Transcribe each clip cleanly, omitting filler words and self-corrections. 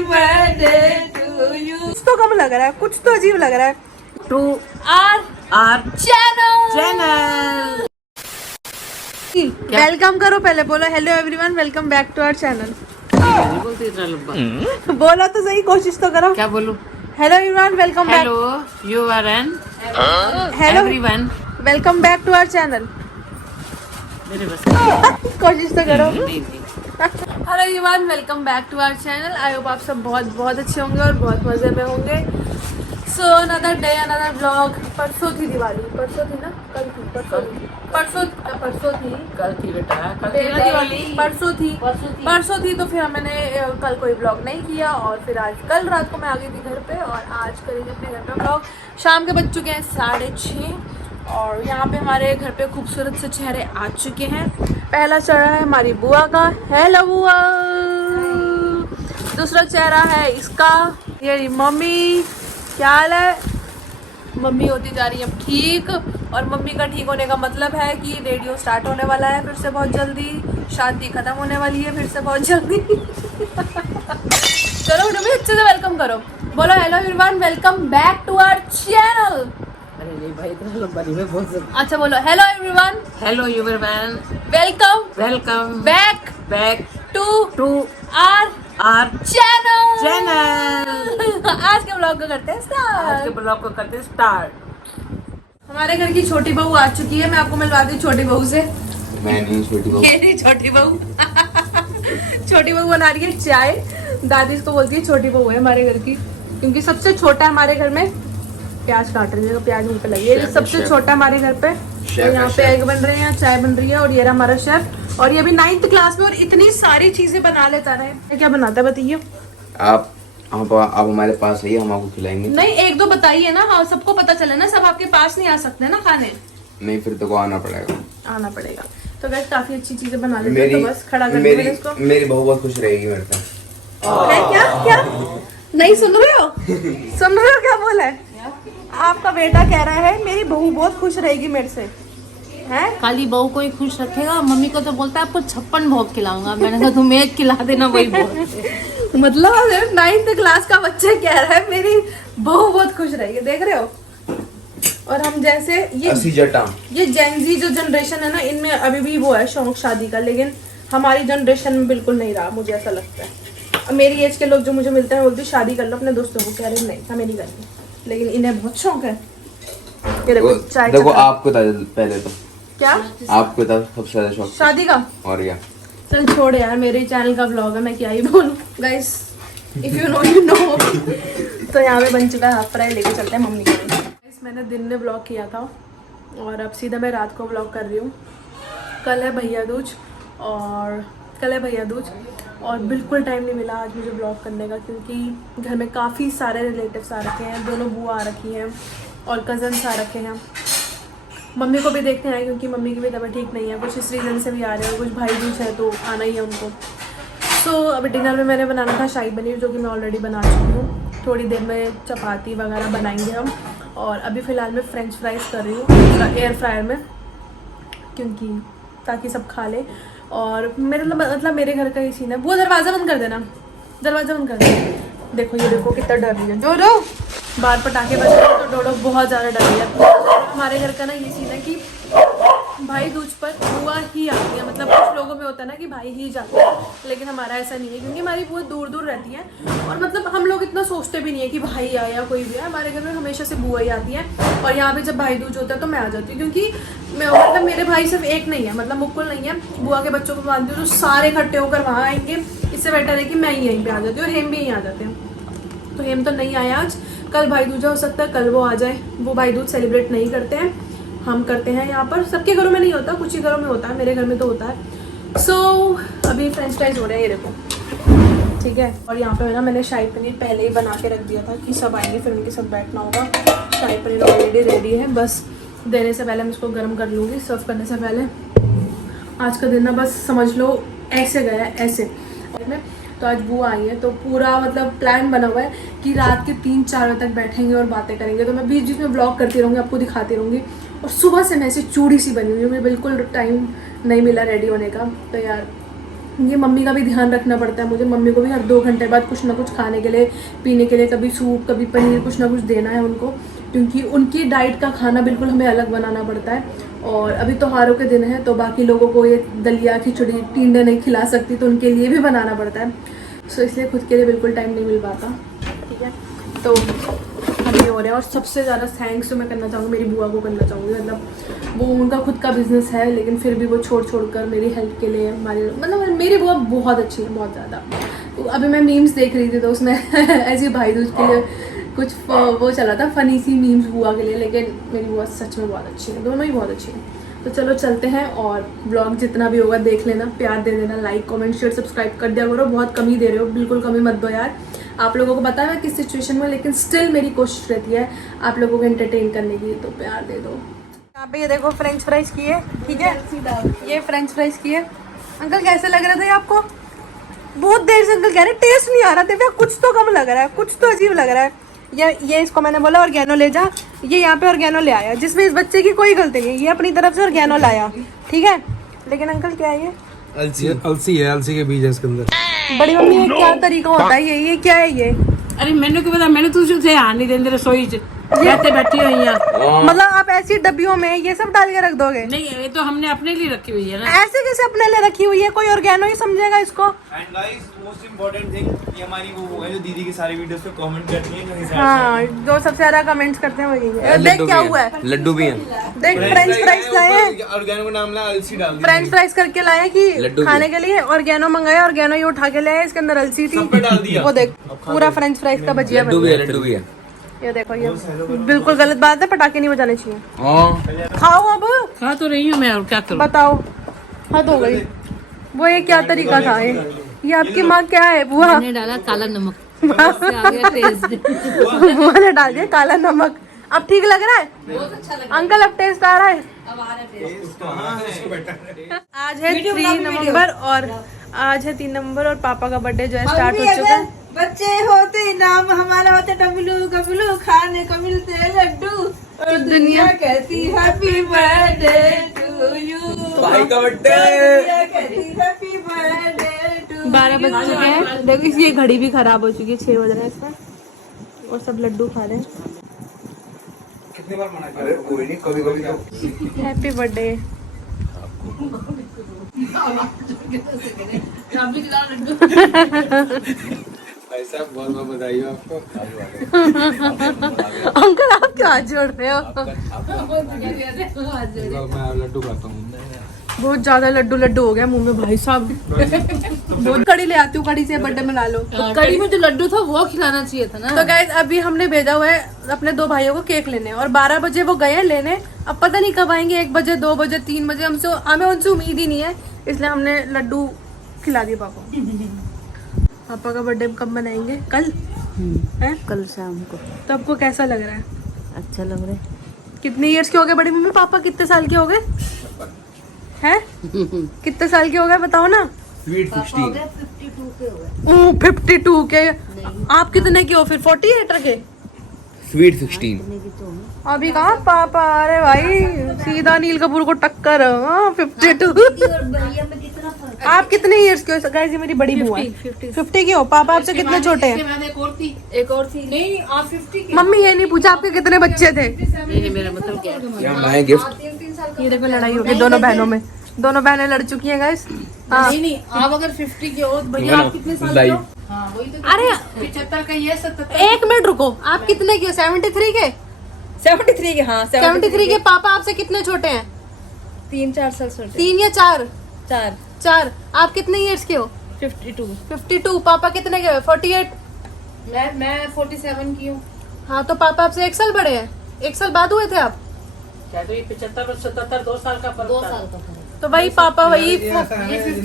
Birthday to you. कुछ तो कम लग रहा है, कुछ तो अजीब लग रहा है। To our channel. वेलकम करो, पहले बोलो hello everyone, welcome back to our channel. बोलते इतना लंबा बोलो तो सही, कोशिश तो करो। क्या बोलूं? Hello everyone, welcome back. Hello you are an hello everyone. Welcome back to our channel. मेरे बस कोशिश तो करो। नहीं। Hello everyone, welcome back to our channel. I hope आप सब बहुत बहुत अच्छे होंगे और बहुत मजे में होंगे। So another day another blog. परसों थी दिवाली, परसों थी ना, कल थी, परसों थी, कल थी बेटा, कल थी ना दिवाली। परसों थी तो फिर मैंने कल कोई ब्लॉग नहीं किया और फिर आज कल रात को मैं आ गई थी घर पे और आज करेंगे अपने घर पे ब्लॉग। शाम के बज चुके हैं 6:30 और यहाँ पे हमारे घर पे खूबसूरत से चेहरे आ चुके हैं। पहला चेहरा है हमारी बुआ का, हेलो बुआ। दूसरा चेहरा है इसका, ये मम्मी, क्या हाल है? मम्मी होती जा रही है अब ठीक और मम्मी का ठीक होने का मतलब है कि रेडियो स्टार्ट होने वाला है फिर से बहुत जल्दी, शांति खत्म होने वाली है फिर से बहुत जल्दी। चलो मम्मी अच्छे से वेलकम करो, बोलो hello everyone, welcome back to our channel. अरे नहीं भाई, इतना लंबा नहीं, मैं बोल सकता। अच्छा बोलो hello everyone, hello you are an welcome back to our channel. आज के ब्लॉग को करते हैं आज स्टार्ट। के ब्लॉग को करते हैं स्टार्ट। हमारे घर की छोटी बहू आ चुकी है, मैं आपको मिलवाती हूँ छोटी बहू से। मैं नहीं छोटी बहू। ये नहीं छोटी बहू। छोटी बहू बना रही है चाय। दादी इसको बोलती है छोटी बहू है हमारे घर की, क्योंकि सबसे छोटा है हमारे घर में। प्याज काट रही है, प्याज मुंह पे लगी है। ये सबसे छोटा हमारे घर पे। और यहाँ पे एग बन रहे हैं, चाय बन रही है और ये रहा हमारा शेफ। और ये अभी 9th क्लास में और इतनी सारी चीजें बना लेता है। क्या बनाता है बताइए? आप हमारे पास आइए, हम आपको खिलाएंगे। नहीं, एक दो बताइए ना, हाँ सबको पता चले ना, सब आपके पास नहीं आ सकते ना खाने। नहीं फिर तो आना पड़ेगा। आना पड़ेगा। तो वैसे काफी अच्छी चीजें बना लेते हैं, तो बस खड़ा कर मेरी दो इसको। मेरी बहू बहुत खुश रहेगी मेरे पे। है क्या नहीं सुन रहे हो? सुन रहे हो क्या बोला है? आपका बेटा कह रहा है मेरी बहू बहुत खुश रहेगी मेरे से, है? खाली बहू को ही खुश रखेगा, मम्मी को तो बोलता है आपको 56 भोग खिलाऊंगा। मैंने कहा तुम एक खिला देना, वही बहुत। मतलब 9th क्लास का बच्चा कह रहा है मेरी बहू बहुत खुश रहेगी, देख रहे हो? और हम जैसे ये जेनजी जो जनरेशन है ना, इनमें अभी भी वो है शौक शादी का, लेकिन हमारी जनरेशन में बिल्कुल नहीं रहा, मुझे ऐसा लगता है। अब मेरी एज के लोग जो मुझे मिलते हैं बोलते शादी कर लो अपने दोस्तों को, कह रहे नहीं हमें नहीं करनी, लेकिन इन्हें बहुत शौक है। ये देखो चाय देखो आपको पहले तो क्या आपको सबसे ज्यादा शौक शादी का? और क्या? चल छोड़ यार, मेरे चैनल का ब्लॉग है, मैं क्या ही बोलूं। Guys if you know you know. तो यहाँ पे बन चुका है हाफ फ्राई, लेके चलते हैं मम्मी के लिए। गाइस मैंने दिन में ब्लॉग किया था और अब सीधा मैं रात को ब्लॉग कर रही हूँ। कल है भैया दूज और बिल्कुल टाइम नहीं मिला आज मुझे ब्लॉग करने का, क्योंकि घर में काफ़ी सारे रिलेटिव्स आ रखे हैं, दोनों बुआ आ रखी हैं और कज़न्स आ रखे हैं। मम्मी को भी देखते हैं क्योंकि मम्मी की भी तबीयत ठीक नहीं है, कुछ इस रीज़न से भी आ रहे हैं, कुछ भाई दूज है तो आना ही है उनको। सो अभी डिनर में मैंने बनाना था शाही पनीर, जो कि मैं ऑलरेडी बना चुकी हूँ। थोड़ी देर में चपाती वगैरह बनाएंगे हम, और अभी फ़िलहाल मैं फ्रेंच फ्राइज़ कर रही हूँ एयर फ्रायर में, क्योंकि ताकि सब खा ले। और मेरे मतलब मेरे घर का ही सीन है। वो दरवाज़ा बंद कर देना, दरवाज़ा बंद कर देना। देखो ये देखो कितना डर रही है डोडो, बाहर पटाखे बज रहे हैं तो डोडो बहुत ज़्यादा डर रही है। हमारे घर का ना ये सीन है कि भाई दूज पर बुआ ही आती है, मतलब कुछ लोगों में होता है ना कि भाई ही जाते हैं, लेकिन हमारा ऐसा नहीं है, क्योंकि हमारी बुआ दूर दूर रहती है और मतलब हम लोग इतना सोचते भी नहीं है कि भाई आया या कोई भी है। हमारे घर में हमेशा से बुआ ही आती है और यहाँ पे जब भाई दूज होता है तो मैं आ जाती हूँ, क्योंकि मतलब मेरे भाई सिर्फ एक नहीं है, मतलब मुकुल नहीं है। बुआ के बच्चों को मानती हूँ तो सारे इकट्ठे होकर वहाँ आएंगे, इससे बेटर है कि मैं ही यहीं पर आ जाती हूँ और हेम भी यहीं आ जाते हैं। तो हेम तो नहीं आया आज, कल भाई दूज हो सकता है कल वो आ जाए। वो भाई दूज सेलिब्रेट नहीं करते हैं, हम करते हैं यहाँ पर। सबके घरों में नहीं होता, कुछ ही घरों में होता है, मेरे घर में तो होता है। सो अभी फ्रेंच फ्राइज हो रहे हैं, ये देखो, ठीक है। और यहाँ पे ना मैंने शाही पनीर पहले ही बना के रख दिया था कि सब आएंगे फिर उनके साथ बैठना होगा। शाही पनीर ऑलरेडी रेडी है, बस देने से पहले मैं इसको गर्म कर लूँगी, सर्व करने से पहले। आज का दिन ना बस समझ लो ऐसे गया है, ऐसे। तो आज बुआ आई है तो पूरा मतलब प्लान बना हुआ है कि रात के 3-4 बजे तक बैठेंगे और बातें करेंगे। तो मैं बीच बीच में ब्लॉग करती रहूँगी, आपको दिखाती रहूँगी। और सुबह से मैं ऐसे चूड़ी सी बनी हुई हूँ, मुझे बिल्कुल टाइम नहीं मिला रेडी होने का। तो यार ये मम्मी का भी ध्यान रखना पड़ता है मुझे। मम्मी को भी हर 2 घंटे बाद कुछ ना कुछ खाने के लिए, पीने के लिए, कभी सूप कभी पनीर, कुछ ना कुछ देना है उनको, क्योंकि उनकी डाइट का खाना बिल्कुल हमें अलग बनाना पड़ता है। और अभी त्योहारों के दिन है तो बाकी लोगों को ये दलिया खिचड़ी टिंडे नहीं खिला सकती, तो उनके लिए भी बनाना पड़ता है। सो इसलिए खुद के लिए बिल्कुल टाइम नहीं मिल पाता। ठीक है, तो अभी हो रहा है। और सबसे ज़्यादा थैंक्स तो मैं करना चाहूँगी मेरी बुआ को करना चाहूँगी। मतलब वो उनका खुद का बिजनेस है, लेकिन फिर भी वो छोड़ कर मेरी हेल्प के लिए, हमारी मतलब मेरी बुआ बहुत अच्छी है, बहुत ज़्यादा। तो अभी मैं मीम्स देख रही थी तो उसमें ऐसे भाई दूज के लिए कुछ वो चला था, फनी सी मीम्स बुआ के लिए, लेकिन मेरी बुआ सच में बहुत अच्छी है, दोनों ही बहुत अच्छी हैं। तो चलो चलते हैं, और ब्लॉग जितना भी होगा देख लेना, प्यार दे देना, लाइक कमेंट शेयर सब्सक्राइब कर दिया करो। बहुत कम ही दे रहे हो, बिल्कुल कमी मत दो यार। आप लोगों को पता है मैं किस सिचुएशन में, लेकिन स्टिल मेरी कोशिश रहती है आप लोगों को एंटरटेन करने की, तो प्यार दे दो। यहाँ पे ये देखो फ्रेंच फ्राइज किए, ठीक है, ये फ्रेंच फ्राइज किए। अंकल कैसे लग रहे थे आपको? बहुत देर से अंकल कह रहे टेस्ट नहीं आ रहा था, कुछ तो कम लग रहा है, कुछ तो अजीब लग रहा है। ये इसको मैंने बोला ऑर्गेनो ले जा, ये यहाँ पे ऑर्गेनो ले आया, जिसमें इस बच्चे की कोई गलती नहीं है, ये अपनी तरफ से ऑर्गेनो लाया, ठीक है। लेकिन अंकल क्या है ये? अलसी है, अलसी के बीज है इसके अंदर। बड़ी मम्मी ये क्या तरीका होता है? ये क्या है ये? अरे मैंने क्यों पता, मैंने तुझे ध्यान नहीं देंगे रसोई च बैठी हुई यहाँ। मतलब आप ऐसी डब्बियों में ये सब डाल के रख दोगे? नहीं, ये तो हमने अपने लिए रखी हुई है ना। ऐसे कैसे अपने लिए रखी हुई है? कोई ऑर्गेनो ही समझेगा इसको। And guys most important thing, ये हमारी वो है जो दीदी की सारी वीडियोस पे कमेंट करती है, जो हिसाब हाँ, जो सबसे ज्यादा कमेंट्स करते हैं वही है। देख क्या हुआ है, लड्डू भी हैं। देख फ्रेंच फ्राइज लाए हैं, ऑर्गेनो का नाम ला अलसी डाल दी, फ्रेंच फ्राइज करके लाए कि लड्डू खाने के लिए। ऑर्गेनो मंगाया, ऑर्गेनो ही उठा के लाया, इसके अंदर अलसी थी, डाल दिया। वो देख पूरा फ्रेंच फ्राइज का भजिया बन गया। लड्डू भी है। ये देखो, ये बिल्कुल गलत बात है, पटाखे नहीं बजाने चाहिए। हाँ, खाओ अब, खा तो रही हूँ मैं, और क्या करूँ। बताओ। हद हो गई। वो ये क्या तरीका था? ये आपकी माँ क्या है बुआ? मैंने डाला काला नमक, उससे आ गया टेस्ट। बुआ ने डाल दिया काला नमक। अब ठीक लग रहा है? अंकल अब टेस्ट आ रहा है? आज है 3 नवंबर और आज है 3 नवंबर और पापा का बर्थडे जो है स्टार्ट हो चुका है। बच्चे होते नाम हमारा होता डबलू गबलू, खाने को मिलते लड्डू, और दुनिया कहती हैप्पी बर्थडे टू यू। भाई का बर्थडे कहती हैप्पी बर्थडे टू 12 बज चुके हैं। देखो इस ये घड़ी भी खराब हो चुकी है, 6 बज रहे हैं इसमें, और सब लड्डू खा रहे हैं। कितनी बार मना करे? कोई नहीं, कभी कभी तो हैप्पी बर्थडे। भाई साहब बहुत बहुत बधाई हो आपको। अंकल आप क्या हाथ जोड़ रहे हो? मैं लड्डू खाता हूँ। बहुत ज्यादा लड्डू हो गया मुंह में भाई साहब। बहुत कड़ी ले आती हूँ, कड़ी से बर्थडे मना लो। कड़ी में जो लड्डू था वो खिलाना चाहिए था ना। तो गाइस अभी हमने भेजा हुआ है अपने 2 भाइयों को केक लेने, और 12 बजे वो गए हैं लेने। अब पता नहीं कब आएंगे, 1 बजे 2 बजे 3 बजे, हमें उनसे उम्मीद ही नहीं है, इसलिए हमने लड्डू खिला दिए पापा को। पापा का बर्थडे कब मनाएंगे? कल है? कल शाम को। तो आपको कैसा लग रहा है? अच्छा लग रहा है। कितने इयर्स के हो गए बड़ी मम्मी? पापा कितने साल के हो गए हैं? कितने साल के हो गए बताओ ना? स्वीट 16। 52 के। आप कितने के हो फिर? 48 रखे? स्वीट 16। अभी कहाँ पापा? अरे भाई सीधा नील कपूर को टक्कर। 52। आप कितने इयर्स के हो? गाइस ये मेरी बड़ी बुआ है। 50 की हो? पापा आपसे कितने छोटे हैं? एक और थी नहीं, आप 50 की। मम्मी ये नहीं पूछा आपके कितने बच्चे थे? नहीं, मेरा मतलब क्या है। क्या मैं गिफ्ट? ये देखो लड़ाई हो गई दोनों बहनों में, दोनों बहनें लड़ चुकी हैं गाइस। हाँ। नहीं, आप अगर 50 के हो तो भैया आप कितने साल के हो? हाँ वही तो। अरे 75 का ये 77। 1 मिनट रुको, आप कितने के हो? 73 के? 73 के। हाँ 73 के। पापा आपसे कितने छोटे हैं? 3-4 साल छोटे। 3 या 4? 4। आप कितने इयर्स के हो? 52। 52। पापा कितने के हो? 48। मैं 47 की हूँ। हाँ तो पापा आपसे 1 साल बड़े हैं। 1 साल बाद हुए थे आप? क्या तो ये 75 और 77 2 साल का फर्क 2 था। साल का फर्क। तो भाई पापा वही 48।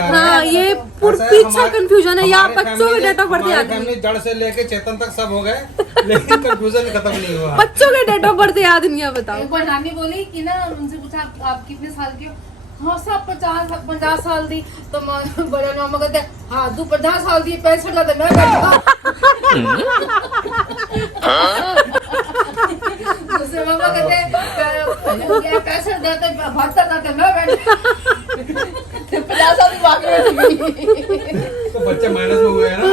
हाँ ये पीछा कंफ्यूजन है, यहाँ बच्चों के डेट ऑफ बर्थ याद नहीं। जड़ से लेके चेतन तक सब हो गए, लेकिन कंफ्यूजन खत्म नहीं हुआ। बच्चों के डेट ऑफ बर्थ याद नहीं है, बताओ। एक बार नानी बोली कि ना, उनसे पूछा आप कितने साल के हो? हाँ सब 50 साल दी। तो बड़ा नाम कहते हाँ तू 50 साल दी, 65 लाते मैं बैठा। दूसरे मामा कहते ये पैसे देते भागता जाते मैं बैठ 50 साल की बात में तो बच्चे माइनस में हुए हैं ना।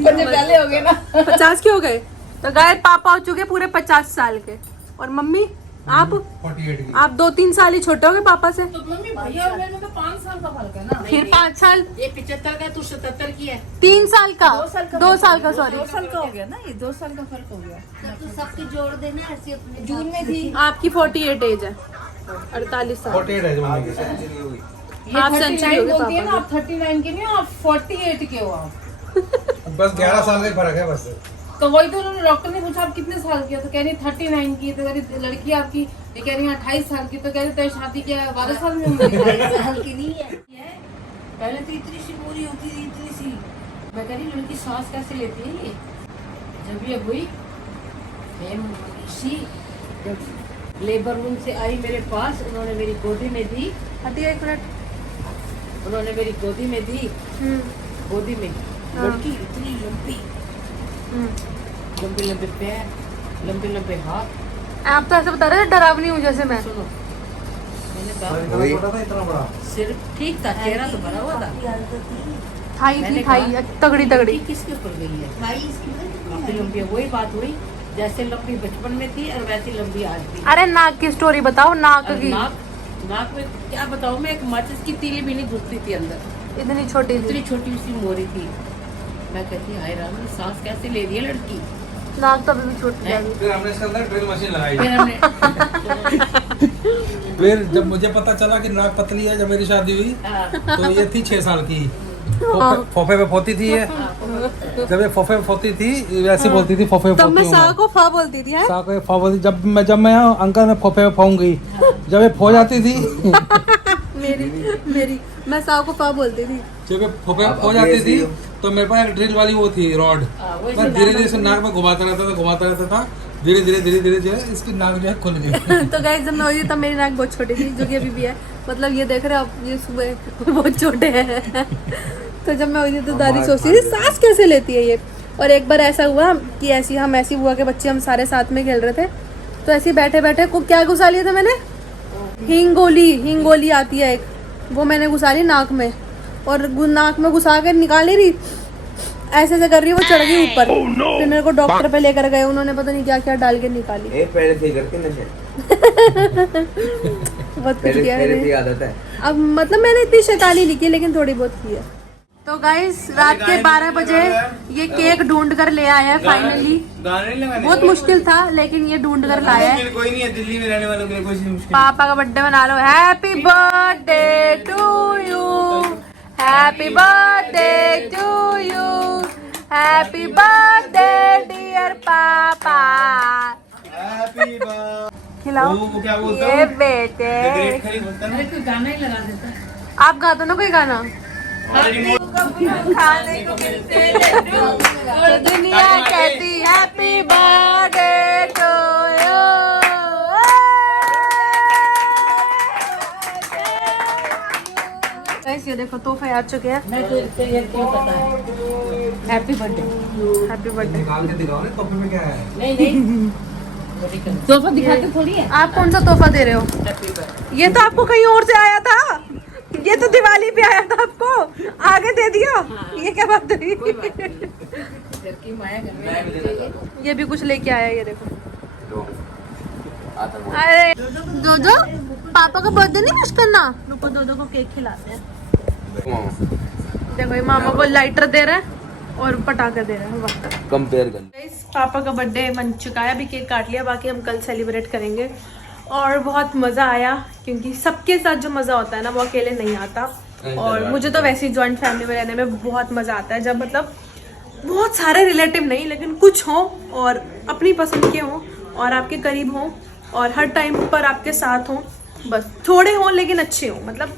बच्चे पहले हो गए ना। 50 के हो गए। तो गाय पापा हो चुके पूरे 50 साल के, और मम्मी आप 48 की। आप 2-3 साल ही छोटे हो गए पापा से। तो मम्मी भैया और मेरे में तो 5 साल का फर्क है ना। फिर 5 साल, ये 75 का, तू 77 की है। 3 साल का, 2 साल का सॉरी। 2 साल का हो गया ना, ये 2 साल का फर्क हो गया। तो सबके जोड़ देना ऐसे अपने जून में थी। आपकी 48 एज है, 48 साल। 48 है मम्मी की। आप सेंचुरी हो गए बोलती है ना, पापा आप 39 के नहीं, आप 48 के हो आप। बस 11 साल का ही फर्क है बस। तो वही तो उन्होंने डॉक्टर ने पूछा आप कितने साल की हो, तो कह रही 39 की। तो कह रही लड़की आपकी, ये कह रही 28 साल की। तो कह रही तेरी शादी क्या 12 साल में होगी? 22 साल की नहीं है। पहले तो इतनी सी पूरी होती थी, इतनी सी। मैं कह रही लड़की सांस कैसे लेती है ये। जब ये हुई फिर इसी जब लेबर रूम से आई मेरे पास, उन्होंने मेरी गोदी में दी। हटिए 1 मिनट। उन्होंने मेरी गोदी में दी, गोदी में लड़की इतनी लंबी, लंबे लंबे पैर, लंबे लंबे हाथ। आप तो ऐसे बता रहे थे डरावनी हूँ जैसे मैं। सुनो, मैंने कहा इतना छोटा था, इतना बड़ा। सिर ठीक था, चेहरा तो भरा हुआ था। थाई थी, मैंने थाई तगड़ी तगड़ी। लड़की किसके ऊपर गई है? लंबी लंबी है। वही बात हुई, जैसे लंबी बचपन में थी और वैसी लंबी आज भी। अरे नाक की स्टोरी बताओ, नाक और की। नाक में क्या बताऊं मैं, एक माचिस की तीली भी नहीं घुसती थी अंदर, इतनी छोटी इतनी थी छोटी सी मोरी थी। मैं कहती हाय राम, ये सांस कैसे ले रही है लड़की। नाक तो अभी भी छोटी हैं? थी। फिर हमने इसके अंदर ड्रिल मशीन लगाई। फिर हमने फिर जब मुझे पता चला कि नाक पतली है, जब मेरी शादी हुई तो ये थी 6 साल की। फोफे पे पोती थी ये। जब ये फोफे पे पोती थी वैसे बोलती थी फोफे पे तब मैं पोती सा हूँ को फा बोलती थी। हैं? सा को फा बोलती। जब मैं अंकल ने फोफे पे फाऊंगी, जब ये फो जाती थी मेरी मैं सा को फा बोलती थी। जब ये फोफे पे फो जाती थी तो मेरे पास एक ड्रिल वाली वो थी रॉड। वही मैं धीरे धीरे से नाक में घुमाता रहता था। धीरे धीरे जो है इसकी नाक जो है खुल गई। तो गाइस जब मैं हुई तब मेरी नाक बहुत छोटी थी, जो कि अभी भी है। मतलब ये देख रहे हो आप, ये सुबह बहुत छोटे हैं। तो जब मैं हुई थी तो दादी सोचती थी सांस कैसे लेती है ये। और एक बार ऐसा हुआ कि ऐसी हुआ के बच्चे हम सारे साथ में खेल रहे थे, तो ऐसे बैठे बैठे को क्या घुसा लिया था मैंने, हिंगोली आती है एक, वो मैंने घुसा ली नाक में। और नाक में घुसा कर निकाल नहीं रही, ऐसे ऐसे कर रही, वो चढ़ गई ऊपर। फिर मेरे को डॉक्टर पे लेकर गए, उन्होंने पता नहीं क्या क्या डाल के निकाली। पहले से ही करते नशे। बहुत कुछ किया पहले से ही है। आदत है। अब मतलब मैंने इतनी शैतानी नहीं की, लेकिन थोड़ी बहुत की है। तो गाइस रात के 12 बजे ये केक ढूंढ कर ले आया है फाइनली। गाने नहीं लगाने। बहुत मुश्किल था, लेकिन ये ढूंढ कर लाया है। मुश्किल कोई नहीं है, दिल्ली में रहने वालों के लिए कोई चीज़ मुश्किल पापा का बर्थडे मना लो। Happy birthday to you, happy birthday to you, happy birthday dear पापा। Happy birthday. खिलाओ वो क्या बोलता ये है? बेटे। ग्रेट खरी बोलता है अरे कोई गाना ही लगा देता है। आप गा दो ना कोई गाना। और रिमोट खाने को मिलते लड्डू। तो दुनिया कहती happy birthday to you. Guys ये देखो तोहफे आ चुके हैं। मैं तो ये क्यों पता है। Happy birthday. Happy birthday. निकाल के दिखाओ ना तोहफे में क्या है। नहीं तोहफा दिखाते थोड़ी है। आप कौन सा तोहफा दे रहे हो? Happy birthday. ये तो आपको कहीं और से आया था, ये तो दिवाली पे आया था, आपको आगे दे दिया। ये क्या बात हुई? घर की माया घर में रहनी चाहिए। ये भी कुछ लेके आया, ये देखो। आता हूँ। अरे दो पापा का बर्थडे नहीं विश करना। रुको दो को केक खिलाते हैं। देखो ये मामा को लाइटर दे रहा है और पटाखा दे रहा है। वाह। कंपेयर कर। गाइस पापा का बर्थडे बन चुका है, अभी केक काट लिया, बाकी हम कल सेलिब्रेट करेंगे। और बहुत मज़ा आया, क्योंकि सबके साथ जो मज़ा होता है ना वो अकेले नहीं आता। और मुझे तो वैसे ही जॉइंट फैमिली में रहने में बहुत मज़ा आता है, जब मतलब बहुत सारे रिलेटिव नहीं लेकिन कुछ हों और अपनी पसंद के हों और आपके करीब हों और हर टाइम पर आपके साथ हों। बस थोड़े हों लेकिन अच्छे हों। मतलब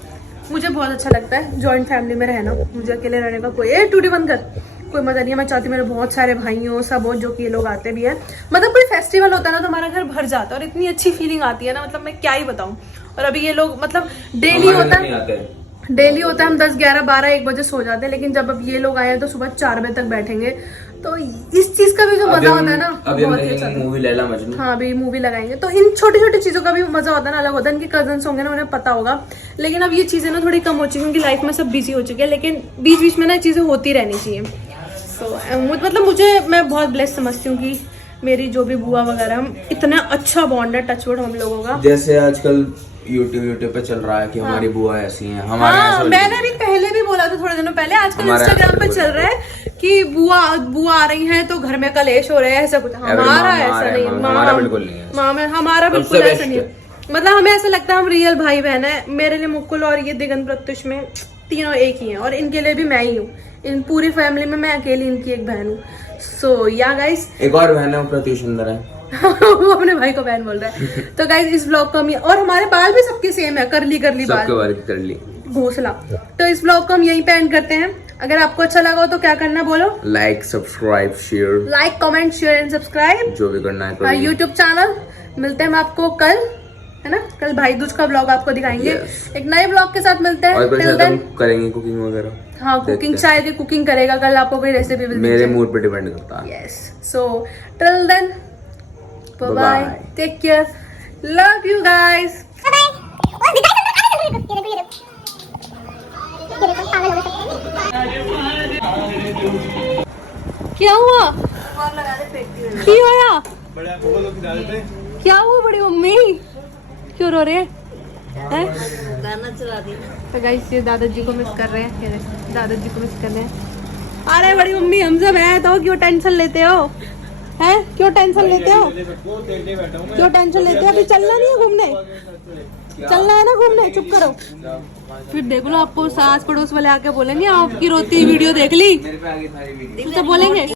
मुझे बहुत अच्छा लगता है जॉइंट फैमिली में रहना। मुझे अकेले रहने का कोई टूटी बंद कर कोई मज़ा नहीं है। मैं चाहती हूँ मेरे बहुत सारे भाई हो, सब हो, जो कि ये लोग आते भी हैं। मतलब कोई फेस्टिवल होता है ना तो हमारा घर भर जाता है और इतनी अच्छी फीलिंग आती है ना, मतलब मैं क्या ही बताऊँ। और अभी ये लोग मतलब डेली होता है, हम 10, 11, 12, 1 बजे सो जाते हैं, लेकिन जब अब ये लोग आए हैं तो सुबह 4 बजे तक बैठेंगे। तो इस चीज का भी जो मजा होता है ना अभी हम बहुत ही अच्छा देखेंगे मूवी लैला मजनू। हाँ अभी मूवी लगाएंगे तो इन छोटी छोटी चीजों का भी मजा होता है ना, अलग होता है। इनके कजन्स होंगे ना, उन्हें पता होगा। लेकिन अब ये चीजें ना थोड़ी कम हो चुकी है, उनकी लाइफ में सब बिजी हो चुके हैं। लेकिन बीच बीच में ना चीजें होती रहनी चाहिए। मतलब मैं बहुत ब्लेस समझती हूँ कि मेरी जो भी बुआ वगैरह, हम इतना अच्छा बॉन्ड है टचवुड हम लोगों का। जैसे आजकल यूट्यूब पे चल रहा है कि हमारी बुआ ऐसी हैं, हमारे यहाँ हाँ ऐसा मैंने भी पहले भी बोला था थोड़े दिनों पहले, आजकल हमारे इंस्टाग्राम पे यहाँ चल रहा है कि बुआ आ रही हैं तो घर में कलेश हो रहे हैं, ऐसा कुछ। हमारा ऐसा नहीं, हमारा बिल्कुल नहीं है। हमारा बिल्कुल सबसे ऐसा नहीं best है। मतलब हमें ऐसा लगता है हम रियल भाई बहन है। मेरे लिए मुकुल और ये दिगंत प्रत्युष में तीनों एक ही हैं, और इनके लिए भी मैं ही हूँ। इन पूरी फैमिली में मैं अकेली इनकी एक बहन हूँ। सो या गाइस, एक और बहन है वो प्रत्युष सुंदर है। वो अपने भाई को बहन बोल रहा है। तो गाइस इस ब्लॉग को हम, और हमारे बाल भी सबके सेम है, करली बाल, सबके बारे में कर ली घोंसला। तो इस ब्लॉग को हम यहीं पे एंड करते हैं। अगर आपको अच्छा लगा हो तो क्या करना बोलो? Like, subscribe, share, like, comment, share and subscribe. जो भी करना है करिए। YouTube channel. मिलते हैं हम आपको कल, है ना? कल भाई दूज का ब्लॉग आपको दिखाएंगे। Yes. एक नए ब्लॉग के साथ मिलते हैं। और Till शायद then, हम करेंगे कुकिंग वगैरह। हाँ कुकिंग, देखते हैं। शायद ये कुकिंग करेगा कल, आपको कोई रेसिपी मिल मेरे मूड पे डिपेंड करता है। Yes. So till then bye bye, take care, love you guys. क्या हुआ? की होया? क्या हुआ बड़ी मम्मी? क्यों रो रहे हैं? गाना चला दी। तो गाइस ये दादाजी को मिस कर रहे हैं, ये देखो, दादाजी को मिस कर रहे हैं। अरे बड़ी मम्मी हम सब हैं तो क्यों टेंशन लेते हो? हैं? क्यों टेंशन लेते हो? क्यों टेंशन लेते हो? अभी चलना नहीं है घूमने? चलना है ना घूमने? चुप करो। फिर देख लो आपको सास पड़ोस वाले आके बोलेंगे आपकी रोती वीडियो देख ली, मेरे पे आगे सारी वीडियो तो बोलेंगे।